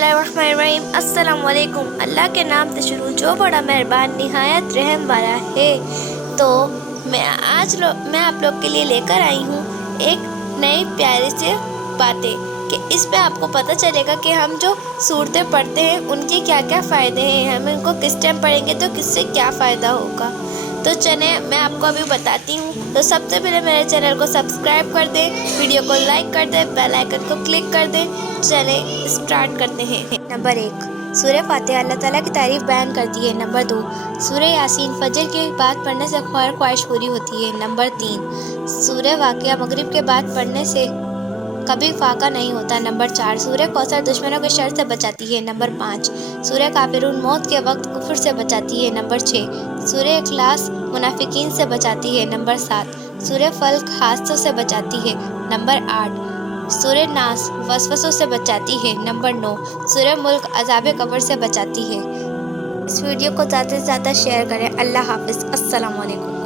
बिस्मिल्लाहिर्रहमानिर्रहीम। अस्सलाम वालेकुम। अल्लाह के नाम से शुरू जो बड़ा मेहरबान निहायत रहम वाला है। तो मैं आप लोग के लिए लेकर आई हूँ एक नई प्यारी से बातें कि इस पे आपको पता चलेगा कि हम जो सूरतें पढ़ते हैं उनके क्या क्या फ़ायदे हैं, हम इनको किस टाइम पढ़ेंगे तो किससे क्या फ़ायदा होगा। तो चलें मैं आपको अभी बताती हूँ। तो सबसे पहले मेरे चैनल को सब्सक्राइब कर दें, वीडियो को लाइक कर दें, बेल आइकन को क्लिक कर दें। चलें स्टार्ट करते हैं। नंबर 1, सूरह फातिहा अल्लाह ताला की तारीफ़ बयान करती है। नंबर 2, सूरह यासीन फजर के बाद पढ़ने से हर ख्वाहिश पूरी होती है। नंबर 3, सूरह वाक़िया मगरिब के बाद पढ़ने से कभी फाका नहीं होता। नंबर 4, सूरह कौसर दुश्मनों के शर से बचाती है। नंबर 5, सूरह काफिरून मौत के वक्त कुफ्र से बचाती है। नंबर 6, सूरह इखलास मुनाफिकीन से बचाती है। नंबर 7, सूरह फल्क हादसों से बचाती है। नंबर 8, सूरह नास वसवसों से बचाती है। नंबर 9, सूरह मुल्क अज़ाब कब्र से बचाती है। इस वीडियो को ज़्यादा से ज़्यादा शेयर करें। अल्लाह हाफ़िज़। अस्सलाम वालेकुम।